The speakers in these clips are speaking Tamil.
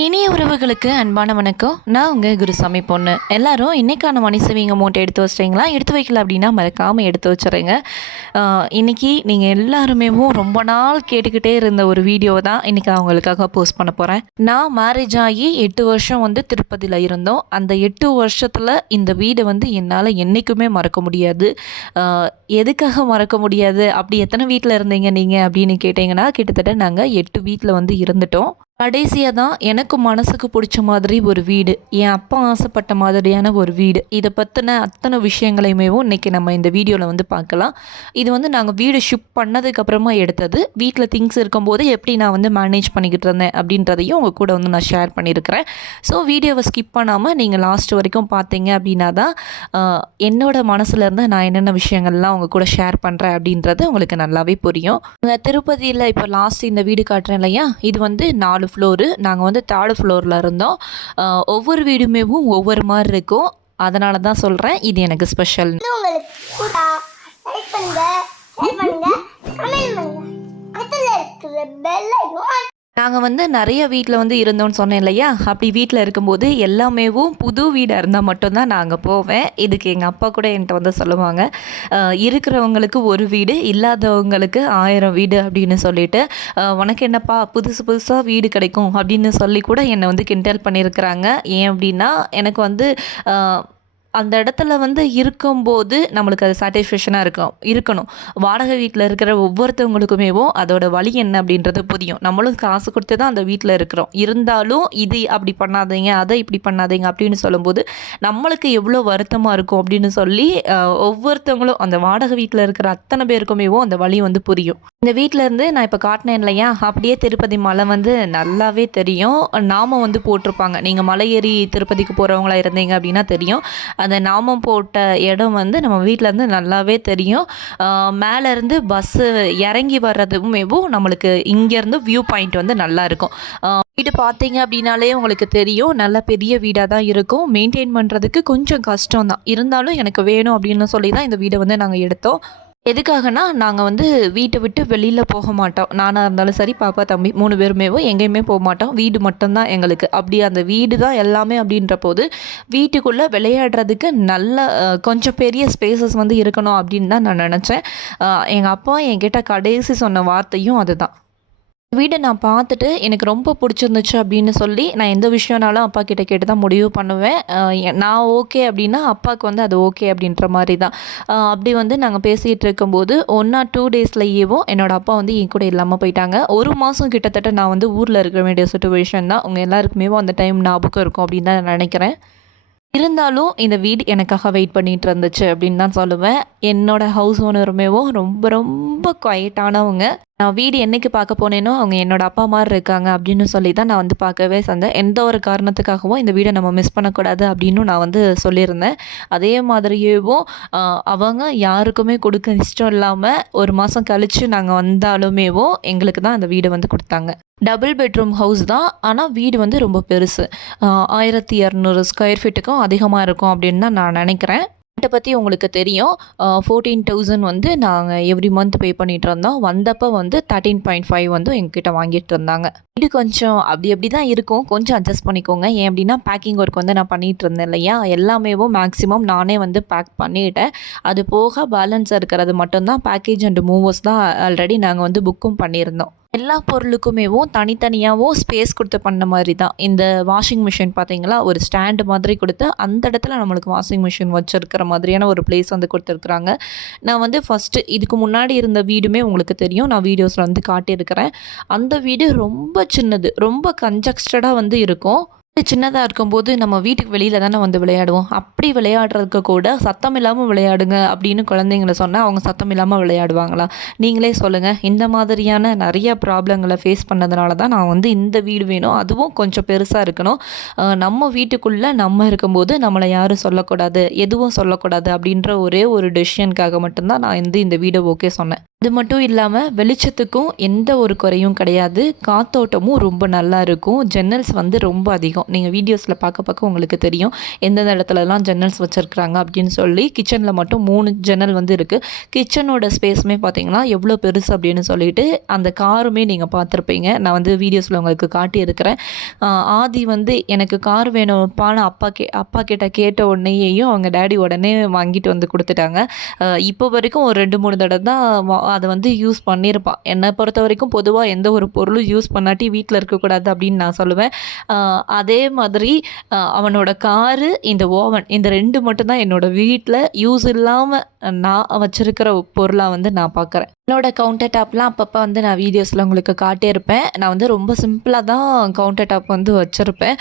இனிய உறவுகளுக்கு அன்பான வணக்கம். நான் உங்கள் குருசாமி பொண்ணு. எல்லாரும் இன்னைக்கான மணி சேவிங் அமௌண்ட் எடுத்து வச்சிட்டிங்களா? எடுத்து வைக்கல அப்படின்னா மறக்காமல் எடுத்து வச்சுருங்க. இன்றைக்கி நீங்கள் எல்லாருமே ரொம்ப நாள் கேட்டுக்கிட்டே இருந்த ஒரு வீடியோ தான் இன்றைக்கி அவங்களுக்காக போஸ்ட் பண்ண போகிறேன் நான் மேரேஜ் ஆகி எட்டு வருஷம் வந்து திருப்பதியில் இருந்தோம். அந்த எட்டு வருஷத்தில் இந்த வீடை வந்து என்னால் என்றைக்குமே மறக்க முடியாது. எதுக்காக மறக்க முடியாது? அப்படி எத்தனை வீட்டில் இருந்தீங்க நீங்கள் அப்படின்னு கேட்டிங்கன்னா கிட்டத்தட்ட நாங்கள் எட்டு வீட்டில் வந்து இருந்துட்டோம். கடைசியாக தான் எனக்கு மனசுக்கு பிடிச்ச மாதிரி ஒரு வீடு என் அப்பா ஆசைப்பட்ட மாதிரியான ஒரு வீடு. இதை பற்றின அத்தனை விஷயங்களையுமே இன்றைக்கி நம்ம இந்த வீடியோவில் வந்து பார்க்கலாம். இது வந்து நாங்கள் வீடு ஷிஃப்ட் பண்ணதுக்கப்புறமா எடுத்தது. வீட்டில் திங்ஸ் இருக்கும்போது எப்படி நான் வந்து மேனேஜ் பண்ணிக்கிட்டு இருந்தேன் அப்படின்றதையும் உங்கள் கூட வந்து நான் ஷேர் பண்ணியிருக்கிறேன். ஸோ வீடியோவை ஸ்கிப் பண்ணாமல் நீங்கள் லாஸ்ட் வரைக்கும் பார்த்தீங்க அப்படின்னா தான் என்னோடய என்னோட நான் என்னென்ன விஷயங்கள்லாம் உங்கள் கூட ஷேர் பண்ணுறேன் அப்படின்றது உங்களுக்கு நல்லாவே புரியும். திருப்பதியில் இப்போ லாஸ்ட் இந்த வீடு காட்டுறேன் இல்லையா? இது வந்து நாலு ஃப்ளோரு நாங்கள் வந்து தேர்டு ஃப்ளோரில் இருந்தோம். ஒவ்வொரு வீடுமேவும் ஒவ்வொரு மாதிரி இருக்கும். அதனால தான் சொல்கிறேன் இது எனக்கு ஸ்பெஷல் உங்களுக்கு நாங்கள் வந்து நிறைய வீட்டில் வந்து இருந்தோம்னு சொன்னேன் இல்லையா? அப்படி வீட்டில் இருக்கும்போது எல்லாமேவும் புது வீடாக இருந்தால் மட்டும்தான் நாங்கள் போவேன். இதுக்கு எங்கள் அப்பா கூட என்கிட்ட வந்து சொல்லுவாங்க இருக்கிறவங்களுக்கு ஒரு வீடு இல்லாதவங்களுக்கு ஆயிரம் வீடு அப்படின்னு சொல்லிட்டு உனக்கு என்னப்பா புதுசு புதுசாக வீடு கிடைக்கும் அப்படின்னு சொல்லி கூட என்னை வந்து கிண்டல் பண்ணியிருக்கிறாங்க. ஏன் அப்படின்னா எனக்கு வந்து அந்த இடத்துல வந்து இருக்கும்போது நம்மளுக்கு அது சாட்டிஸ்ஃபேக்ஷனாக இருக்கும் இருக்கணும். வாடகை வீட்டில் இருக்கிற ஒவ்வொருத்தவங்களுக்குமேவும் அதோட வழி என்ன அப்படின்றது புரியும். நம்மளும் காசு கொடுத்து தான் அந்த வீட்டில் இருக்கிறோம். இருந்தாலும் இது அப்படி பண்ணாதீங்க அதை இப்படி பண்ணாதீங்க அப்படின்னு சொல்லும்போது நம்மளுக்கு எவ்வளோ வருத்தமாக இருக்கும் அப்படின்னு சொல்லி ஒவ்வொருத்தவங்களும் அந்த வாடகை வீட்டில் இருக்கிற அத்தனை பேருக்குமேவும் அந்த வழி வந்து புரியும். இந்த வீட்டில் இருந்து நான் இப்போ காட்டினேன் இல்லையா? அப்படியே திருப்பதி மலை வந்து நல்லாவே தெரியும். நாம வந்து போட்டிருப்பாங்க. நீங்கள் மலை ஏறி திருப்பதிக்கு போகிறவங்களா இருந்தீங்க அப்படின்னா தெரியும். அந்த நாமம் போட்ட இடம் வந்து நம்ம வீட்டிலேருந்து நல்லாவே தெரியும். மேலேருந்து பஸ்ஸு இறங்கி வர்றதுமேவும் நம்மளுக்கு இங்கேருந்து வியூ பாயிண்ட் வந்து நல்லா இருக்கும். வீடு பார்த்தீங்க அப்படின்னாலே உங்களுக்கு தெரியும். நல்ல பெரிய வீடாக தான் இருக்கும். மெயின்டைன் பண்ணுறதுக்கு கொஞ்சம் கஷ்டம் தான் இருந்தாலும் எனக்கு வேணும் அப்படின்னு சொல்லி தான் இந்த வீடை வந்து நாங்கள் எடுத்தோம். எதுக்காகனா நாங்கள் வந்து வீட்டை விட்டு வெளியில் போக மாட்டோம். நானாக இருந்தாலும் சரி பாப்பா தம்பி மூணு பேருமேவும் எங்கேயுமே போக மாட்டோம். வீடு மட்டும்தான் எங்களுக்கு. அப்படி அந்த வீடு தான் எல்லாமே அப்படின்ற போது வீட்டுக்குள்ளே விளையாடுறதுக்கு நல்ல கொஞ்சம் பெரிய ஸ்பேசஸ் வந்து இருக்கணும் அப்படின்னு தான் நான் நினச்சேன். எங்கள் அப்பா என்கிட்ட கடைசி சொன்ன வார்த்தையும் அதுதான். வீடை நான் பார்த்துட்டு எனக்கு ரொம்ப பிடிச்சிருந்துச்சு அப்படின்னு சொல்லி நான் எந்த விஷயம்னாலும் அப்பா கிட்ட கேட்டு தான் முடிவு பண்ணுவேன். நான் ஓகே அப்படின்னா அப்பாவுக்கு வந்து அது ஓகே அப்படின்ற மாதிரி தான். அப்படி வந்து நாங்கள் பேசிகிட்டு இருக்கும்போது ஒன் ஆர் டூ டேஸ்லையேவும் என்னோட அப்பா வந்து என் கூட இல்லாமல் போயிட்டாங்க. ஒரு மாதம் கிட்டத்தட்ட நான் வந்து ஊரில் இருக்க வேண்டிய சுச்சுவேஷன் தான். உங்கள் எல்லாருக்குமே அந்த டைம் ஞாபகம் இருக்கும் அப்படின்னு தான் நான் நினைக்கிறேன். இருந்தாலும் இந்த வீடு எனக்காக வெயிட் பண்ணிட்டு இருந்துச்சு அப்படின்னு தான் சொல்லுவேன். என்னோடய ஹவுஸ் ஓனருமேவும் ரொம்ப ரொம்ப குவைட்டானவங்க நான் வீடு என்னைக்கு பார்க்க போனேனோ அவங்க என்னோட அப்பா மாதிரி இருக்காங்க அப்படின்னு சொல்லி தான் நான் வந்து பார்க்கவே சந்தேன் எந்த ஒரு காரணத்துக்காகவும் இந்த வீடை நம்ம மிஸ் பண்ணக்கூடாது அப்படின்னு நான் வந்து சொல்லியிருந்தேன். அதே மாதிரியேவும் அவங்க யாருக்குமே கொடுக்க இஷ்டம் இல்லாமல் ஒரு மாதம் கழித்து நாங்கள் வந்தாலுமேவும் எங்களுக்கு தான் அந்த வீடு வந்து கொடுத்தாங்க. டபுள் பெட்ரூம் ஹவுஸ் தான். ஆனால் வீடு வந்து ரொம்ப பெருசு. ஆயிரத்தி இரநூறு ஸ்கொயர் ஃபீட்டுக்கும் அதிகமாக இருக்கும் அப்படின்னு தான் நான் நினைக்கிறேன். இதை பற்றி உங்களுக்கு தெரியும். ஃபோர்டீன் தௌசண்ட் வந்து நாங்கள் எவ்ரி மந்த் பே பண்ணிகிட்டு இருந்தோம். வந்தப்போ வந்து தேர்ட்டீன் பாயிண்ட் ஃபைவ் வந்து எங்ககிட்ட வாங்கிட்டு இருந்தாங்க. வீடு கொஞ்சம் அப்படி அப்படி தான் இருக்கும். கொஞ்சம் அட்ஜஸ்ட் பண்ணிக்கோங்க. ஏன் அப்படின்னா பேக்கிங் ஒர்க் வந்து நான் பண்ணிகிட்டு இருந்தேன் இல்லையா? எல்லாமேவும் மேக்ஸிமம் நானே வந்து பேக் பண்ணிட்டேன். அது போக பேலன்ஸ் இருக்கிறது மட்டும்தான். பேக்கேஜ் அண்ட் மூவர்ஸ் தான் ஆல்ரெடி நாங்கள் வந்து புக்கும் பண்ணியிருந்தோம். எல்லா பொருளுக்குமேவும் தனித்தனியாகவும் ஸ்பேஸ் கொடுத்து பண்ண மாதிரி தான் இந்த வாஷிங் மிஷின் பார்த்தீங்களா ஒரு ஸ்டாண்டு மாதிரி கொடுத்து அந்த இடத்துல நம்மளுக்கு வாஷிங் மிஷின் வச்சுருக்கிற மாதிரியான ஒரு பிளேஸ் வந்து கொடுத்துருக்குறாங்க. நான் வந்து ஃபஸ்ட்டு இதுக்கு முன்னாடி இருந்த வீடுமே உங்களுக்கு தெரியும். நான் வீடியோஸில் வந்து காட்டியிருக்கிறேன். அந்த வீடு ரொம்ப சின்னது ரொம்ப கன்ஜக்ஸ்டடாக வந்து இருக்கும். சின்னதாக இருக்கும்போது நம்ம வீட்டுக்கு வெளியில் தானே வந்து விளையாடுவோம். அப்படி விளையாடுறதுக்கு கூட சத்தம் இல்லாமல் விளையாடுங்க அப்படின்னு குழந்தைங்கள சொன்னால் அவங்க சத்தம் இல்லாமல் விளையாடுவாங்களா? நீங்களே சொல்லுங்கள் இந்த மாதிரியான நிறைய ப்ராப்ளங்களை ஃபேஸ் பண்ணதுனால தான் நான் வந்து இந்த வீடு வேணும். அதுவும் கொஞ்சம் பெருசாக இருக்கணும். நம்ம வீட்டுக்குள்ளே நம்ம இருக்கும்போது நம்மளை யாரும் சொல்லக்கூடாது எதுவும் சொல்லக்கூடாது அப்படின்ற ஒரே ஒரு டெசிஷனுக்காக மட்டும்தான் நான் வந்து இந்த வீடை ஓகே சொன்னேன். அது மட்டும் இல்லாமல் வெளிச்சத்துக்கும் எந்த ஒரு குறையும் கிடையாது. காத்தோட்டமும் ரொம்ப நல்லா இருக்கும். ஜன்னல்ஸ் வந்து ரொம்ப அதிகம். நீங்கள் வீடியோஸில் பார்க்க பார்க்க உங்களுக்கு தெரியும். எந்தெந்த இடத்துலலாம் ஜன்னல்ஸ் வச்சுருக்குறாங்க அப்படின்னு சொல்லி கிச்சனில் மட்டும் மூணு ஜன்னல் வந்து இருக்குது கிச்சனோட ஸ்பேஸுமே பார்த்தீங்கன்னா எவ்வளோ பெருசு அப்படின்னு சொல்லிட்டு அந்த காருமே நீங்கள் பார்த்துருப்பீங்க. நான் வந்து வீடியோஸில் உங்களுக்கு காட்டியிருக்கிறேன். ஆதி வந்து எனக்கு கார் வேணும்ப்பான்னு அப்பா கே அப்பா கிட்ட கேட்ட உடனேயும் அவங்க டேடி உடனே வாங்கிட்டு வந்து கொடுத்துட்டாங்க. இப்போ வரைக்கும் ஒரு ரெண்டு மூணு தடவை தான் வா- அதை வந்து யூஸ் பண்ணியிருப்பான் என்னை பொறுத்த வரைக்கும் பொதுவாக எந்த ஒரு பொருளும் யூஸ் பண்ணாட்டி வீட்டில் இருக்கக்கூடாது அப்படின்னு நான் சொல்லுவேன். அதே மாதிரி அவனோட காரு இந்த ஓவன் இந்த ரெண்டு மட்டும்தான் என்னோட வீட்டில் யூஸ் இல்லாமல் நான் வச்சுருக்கிற பொருளாக வந்து நான் பார்க்குறேன் என்னோட கவுண்டர் டாப்லாம் அப்பப்போ வந்து நான் வீடியோஸில் உங்களுக்கு காட்டியிருப்பேன் நான் வந்து ரொம்ப சிம்பிளாக தான் கவுண்டர் டாப் வந்து வச்சுருப்பேன்.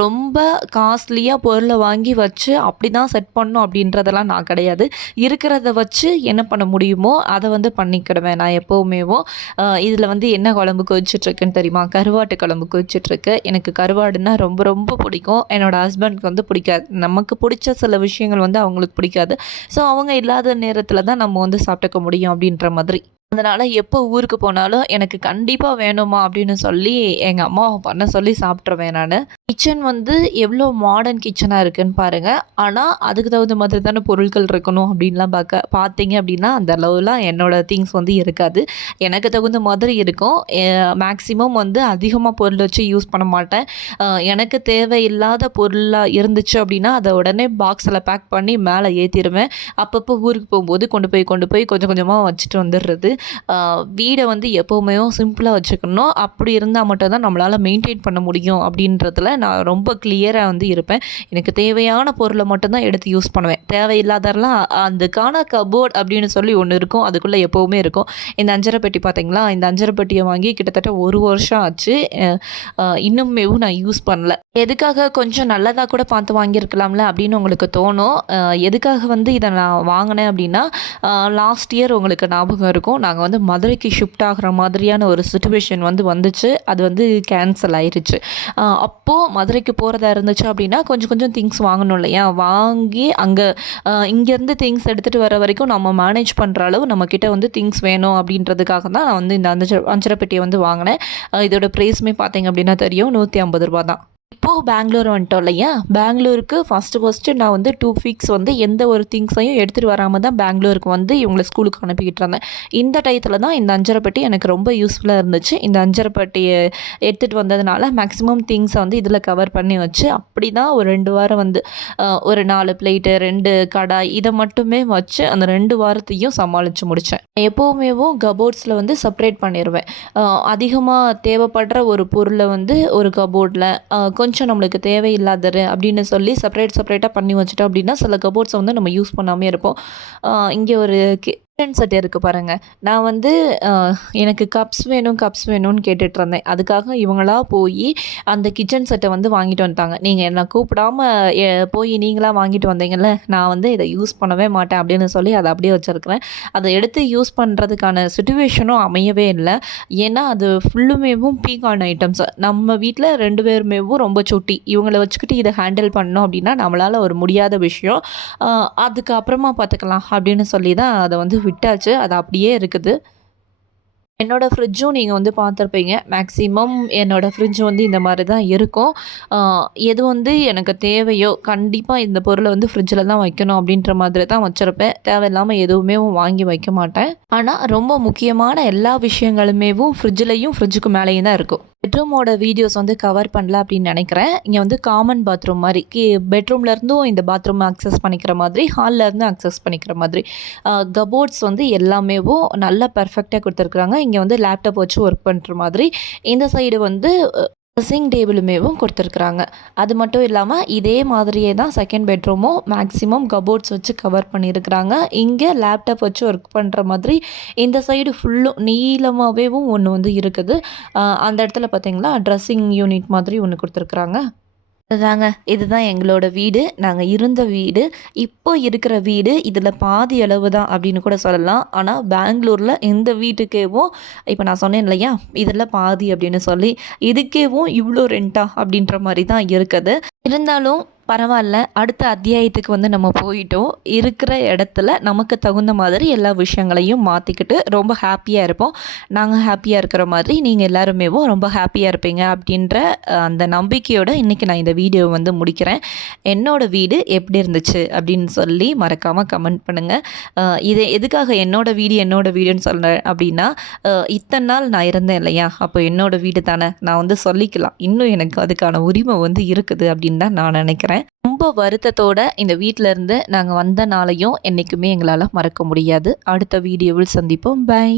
ரொம்ப காஸ்ட்லியாக பொருளை வாங்கி வச்சு அப்படி தான் செட் பண்ணும் அப்படின்றதெல்லாம் நான் கிடையாது. இருக்கிறத வச்சு என்ன பண்ண முடியுமோ அதை வந்து பண்ணிக்கிடுவேன் நான் எப்போவுமேவும் இதில் வந்து என்ன குழம்பு கொதிச்சிட்ருக்குன்னு தெரியுமா? கருவாட்டு குழம்பு கொதிச்சிட்ருக்கு. எனக்கு கருவாடுன்னா ரொம்ப ரொம்ப பிடிக்கும். என்னோடய ஹஸ்பண்ட்க்கு வந்து பிடிக்காது. நமக்கு பிடிச்ச சில விஷயங்கள் வந்து அவங்களுக்கு பிடிக்காது. ஸோ அவங்க இல்லாத நேரத்தில் தான் நம்ம வந்து சாப்பிட்டுக்க முடியும் அப்படின்ற மாதிரி. அதனால் எப்போ ஊருக்கு போனாலும் எனக்கு கண்டிப்பாக வேணுமா அப்படின்னு சொல்லி எங்கள் அம்மா பண்ண சொல்லி சாப்பிட்ருவேன் நான். கிச்சன் வந்து எவ்வளோ மாடர்ன் கிச்சனாக இருக்குன்னு பாருங்கள் ஆனால் அதுக்கு தகுந்த மாதிரி தானே பொருட்கள் இருக்கணும் அப்படின்லாம் பார்க்க பார்த்தீங்க அப்படின்னா அந்த அளவுலாம் என்னோடய திங்ஸ் வந்து இருக்காது. எனக்கு தகுந்த மாதிரி இருக்கும். மேக்ஸிமம் வந்து அதிகமாக பொருள் வச்சு யூஸ் பண்ண மாட்டேன். எனக்கு தேவையில்லாத பொருளாக இருந்துச்சு அப்படின்னா அதை உடனே பாக்ஸில் பேக் பண்ணி மேலே ஏற்றிடுவேன் அப்பப்போ ஊருக்கு போகும்போது கொண்டு போய் கொண்டு போய் கொஞ்சம் கொஞ்சமாக வச்சுட்டு வந்துடுறது. வீடை வந்து எப்போவுமே சிம்பிளாக வச்சுக்கணும். அப்படி இருந்தால் மட்டும்தான் நம்மளால் மெயின்டைன் பண்ண முடியும் அப்படின்றதுல நான் ரொம்ப கிளியராக வந்து இருப்பேன். எனக்கு தேவையான பொருளை மட்டும்தான் எடுத்து யூஸ் பண்ணுவேன். தேவையில்லாதெல்லாம் அதுக்கான கபோர்ட் அப்படின்னு சொல்லி ஒன்று இருக்கும். அதுக்குள்ளே எப்போவுமே இருக்கும். இந்த அஞ்சரை பெட்டி பார்த்தீங்களா இந்த அஞ்சரை பெட்டியை வாங்கி கிட்டத்தட்ட ஒரு வருஷம் ஆச்சு. இன்னுமேவும் நான் யூஸ் பண்ணல. எதுக்காக கொஞ்சம் நல்லதாக கூட பார்த்து வாங்கியிருக்கலாம்ல அப்படின்னு உங்களுக்கு தோணும். எதுக்காக வந்து இதை நான் வாங்கினேன் அப்படின்னா லாஸ்ட் இயர் உங்களுக்கு ஞாபகம் இருக்கும். நான் நாங்கள் வந்து மதுரைக்கு ஷிஃப்ட் ஆகிற மாதிரியான ஒரு சுச்சுவேஷன் வந்து வந்துச்சு. அது வந்து கேன்சல் ஆயிடுச்சு அப்போது மதுரைக்கு போகிறதா இருந்துச்சு அப்படின்னா கொஞ்சம் கொஞ்சம் திங்ஸ் வாங்கணும் இல்லையா? வாங்கி அங்கே இங்கேருந்து திங்ஸ் எடுத்துகிட்டு வர வரைக்கும் நம்ம மேனேஜ் பண்ணுற அளவு நம்மக்கிட்ட வந்து திங்ஸ் வேணும் அப்படின்றதுக்காக தான் நான் வந்து இந்த அஞ்சரை அஞ்சரை பெட்டியை வந்து வாங்கினேன். இதோட ப்ரைஸுமே பார்த்தீங்க அப்படின்னா தெரியும். நூற்றி ஐம்பது ரூபா தான். இப்போது பெங்களூர் வந்துட்டோம் இல்லையா? பெங்களூருக்கு ஃபஸ்ட்டு ஃபஸ்ட்டு நான் வந்து டூ வீக்ஸ் வந்து எந்த ஒரு திங்ஸையும் எடுத்துகிட்டு வராமல் தான் பெங்களூருக்கு வந்து இவங்களை ஸ்கூலுக்கு அனுப்பிக்கிட்டு இருந்தேன். இந்த டயத்தில் தான் இந்த அஞ்சரை பெட்டி எனக்கு ரொம்ப யூஸ்ஃபுல்லாக இருந்துச்சு. இந்த அஞ்சரை பெட்டியை எடுத்துகிட்டு வந்ததுனால மேக்ஸிமம் திங்ஸை வந்து இதில் கவர் பண்ணி வச்சு அப்படி தான் ஒரு ரெண்டு வாரம் வந்து ஒரு நாலு பிளேட்டு ரெண்டு கடாய் இதை மட்டுமே வச்சு அந்த ரெண்டு வாரத்தையும் சமாளித்து முடித்தேன் எப்போவுமேவும் கபோர்ட்ஸில் வந்து செப்பரேட் பண்ணிடுவேன் அதிகமாக தேவைப்படுற ஒரு பொருளை வந்து ஒரு கபோர்டில் கொஞ்சம் கொஞ்சம் நம்மளுக்கு தேவையில்லாதது அப்படின்னு சொல்லி செப்பரேட் செப்பரேட்டாக பண்ணி வச்சுட்டோம் அப்படின்னா சில கபோர்ட்ஸை வந்து நம்ம யூஸ் பண்ணாமே இருப்போம். இங்கே ஒரு கே கிச்சன் செட் இருக்குது பாருங்கள் நான் வந்து எனக்கு கப்ஸ் வேணும் கப்ஸ் வேணும்னு கேட்டுட்டு இருந்தேன். அதுக்காக இவங்களா போய் அந்த கிச்சன் செட்டை வந்து வாங்கிட்டு வந்துட்டாங்க. நீங்கள் என்னை கூப்பிடாம போய் நீங்களாக வாங்கிட்டு வந்தீங்கல்ல நான் வந்து இதை யூஸ் பண்ணவே மாட்டேன் அப்படின்னு சொல்லி அதை அப்படியே வச்சுருக்கிறேன். அதை எடுத்து யூஸ் பண்ணுறதுக்கான சுச்சுவேஷனும் அமையவே இல்லை. ஏன்னா அது ஃபுல்லுமேவும் பீகான் ஐட்டம்ஸ் நம்ம வீட்டில் ரெண்டு பேருமேவும் ரொம்ப சுட்டி. இவங்கள வச்சுக்கிட்டு இதை ஹேண்டில் பண்ணோம் அப்படின்னா நம்மளால் ஒரு முடியாத விஷயம். அதுக்கப்புறமா பார்த்துக்கலாம் அப்படின்னு சொல்லி தான் அதை வந்து விட்டாச்சு அது அப்படியே இருக்குது. என்னோடய ஃப்ரிட்ஜும் நீங்கள் வந்து பார்த்துருப்பீங்க. மேக்ஸிமம் என்னோடய ஃப்ரிட்ஜ் வந்து இந்த மாதிரி தான் இருக்கும். எது வந்து எனக்கு தேவையோ கண்டிப்பாக இந்த பொருளை வந்து ஃப்ரிட்ஜில் தான் வைக்கணும் அப்படின்ற மாதிரி தான் வச்சுருப்பேன். தேவையில்லாமல் எதுவுமே வாங்கி வைக்க மாட்டேன். ஆனால் ரொம்ப முக்கியமான எல்லா விஷயங்களுமேவும் ஃப்ரிட்ஜ்லேயும் ஃப்ரிட்ஜுக்கு மேலேயும் தான் இருக்கும். பெட்ரூமோட வீடியோஸ் வந்து கவர் பண்ணல அப்படின்னு நினைக்கிறேன். இங்கே வந்து காமன் பாத்ரூம் மாதிரி கீ பெட்ரூம்லேருந்தும் இந்த பாத்ரூம் அக்சஸ் பண்ணிக்கிற மாதிரி ஹால்லேருந்து அக்சஸ் பண்ணிக்கிற மாதிரி. கபோர்ட்ஸ் வந்து எல்லாமேவும் நல்லா பர்ஃபெக்டாக கொடுத்துருக்குறாங்க. இங்கே வந்து லேப்டாப் வச்சு ஒர்க் பண்ணுற மாதிரி. இந்த சைடு வந்து ட்ரெஸ்ஸிங் டேபிளுமேவும் கொடுத்துருக்குறாங்க. அது மட்டும் இல்லாமல் இதே மாதிரியே தான் செகண்ட் பெட்ரூமும் மேக்ஸிமம் கபோர்ட்ஸ் வச்சு கவர் பண்ணியிருக்கிறாங்க. இங்கே லேப்டாப் வச்சு ஒர்க் பண்ணுற மாதிரி இந்த சைடு ஃபுல்லும் நீளமாகவேவும் ஒன்று வந்து இருக்குது. அந்த இடத்துல பார்த்திங்களா ட்ரெஸ்ஸிங் யூனிட் மாதிரி ஒன்று கொடுத்துருக்குறாங்க. தாங்க. இதுதான் எங்களோட வீடு. நாங்கள் இருந்த வீடு. இப்போ இருக்கிற வீடு இதில் பாதி அளவு தான் அப்படின்னு கூட சொல்லலாம். ஆனால் பெங்களூரில் இந்த வீட்டுக்கேவும் இப்போ நான் சொன்னேன் இல்லையா? இதில் பாதி அப்படின்னு சொல்லி இதுக்கேவும் இவ்வளோ ரெண்டா அப்படின்ற மாதிரி தான் இருக்குது. இருந்தாலும் பரவாயில்ல. அடுத்த அத்தியாயத்துக்கு வந்து நம்ம போயிட்டோம். இருக்கிற இடத்துல நமக்கு தகுந்த மாதிரி எல்லா விஷயங்களையும் மாற்றிக்கிட்டு ரொம்ப ஹாப்பியாக இருப்போம். நாங்கள் ஹாப்பியாக இருக்கிற மாதிரி நீங்கள் எல்லாருமேவும் ரொம்ப ஹாப்பியாக இருப்பீங்க அப்படின்ற அந்த நம்பிக்கையோடு இன்றைக்கி நான் இந்த வீடியோ வந்து முடிக்கிறேன். என்னோட வீடு எப்படி இருந்துச்சு அப்படின்னு சொல்லி மறக்காமல் கமெண்ட் பண்ணுங்கள் இதை எதுக்காக என்னோட வீடு என்னோட வீடுன்னு சொல்கிறேன் அப்படின்னா இத்தனை நாள் நான் இருந்தேன் இல்லையா? அப்போ என்னோட வீடு தானே? நான் வந்து சொல்லிக்கலாம். இன்னும் எனக்கு அதுக்கான உரிமை வந்து இருக்குது அப்படின்னு தான் நான் நினைக்கிறேன். ரொம்ப வருத்தத்தோட இந்த வீட்டில் இருந்து நாங்கள் வந்த நாளையும் என்றைக்குமே எங்களால் மறக்க முடியாது. அடுத்த வீடியோவில் சந்திப்போம். பை